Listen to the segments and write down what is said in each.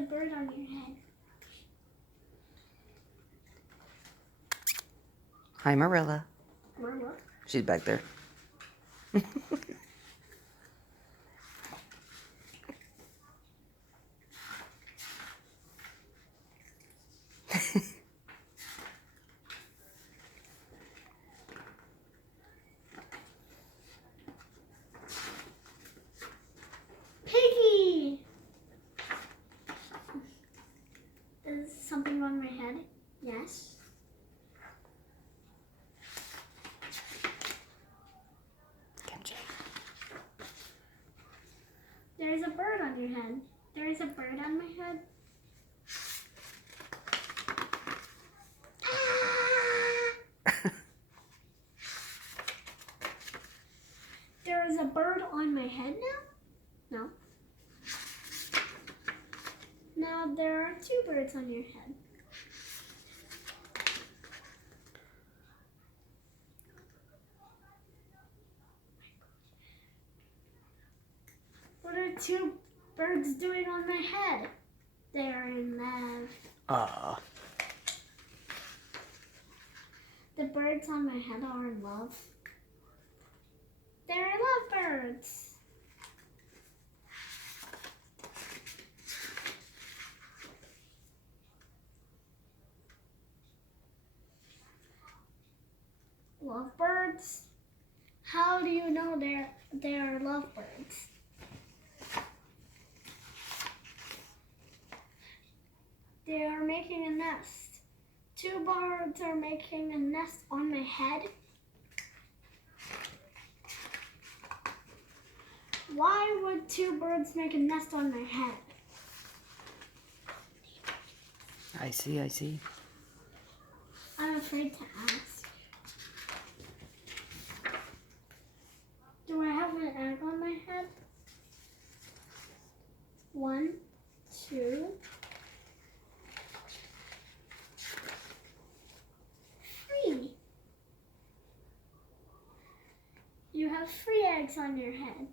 a bird on your head. Hi, Marilla. Marilla? She's back there. Piggy! Is something on my head? Yes. Kimchi. There is a bird on your head. There is a bird on my head. There is a bird on my head now? No. Now there are two birds on your head. What are two birds doing on my head? They are in love. The birds on my head are in love. They're lovebirds. Lovebirds? How do you know they are lovebirds? They are making a nest. Two birds are making a nest on my head. Why would two birds make a nest on my head? I see. I'm afraid to ask. Do I have an egg on my head? 1, 2, 3. You have 3 eggs on your head.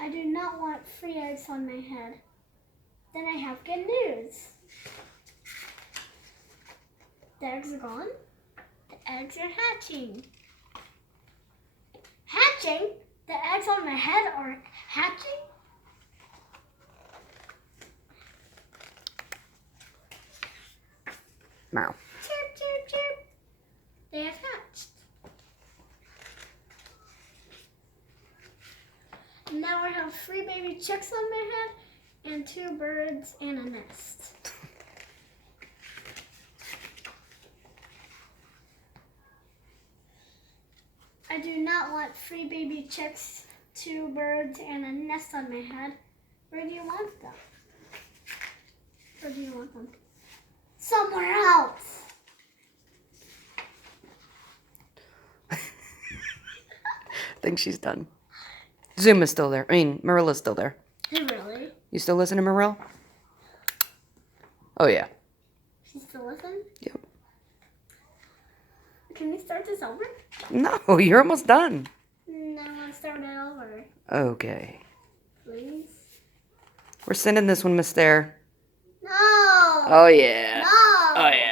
I do not want 3 eggs on my head. Then I have good news. The eggs are gone. The eggs are hatching. Hatching? The eggs on my head are hatching? Meow. Chirp, chirp, chirp. They have hatched. And now I have 3 baby chicks on my head and 2 birds and a nest. I do not want 3 baby chicks, 2 birds, and a nest on my head. Where do you want them? Where do you want them? Somewhere else. I think she's done. Zoom is still there. I mean, Marilla's still there. Really? You still listen to Marilla? Oh, yeah. She still listen? Yep. Can we start this over? No, you're almost done. No, I want to start it over. Okay. Please? We're sending this one, Miss Thayer. No! Oh, yeah. No! Oh, yeah.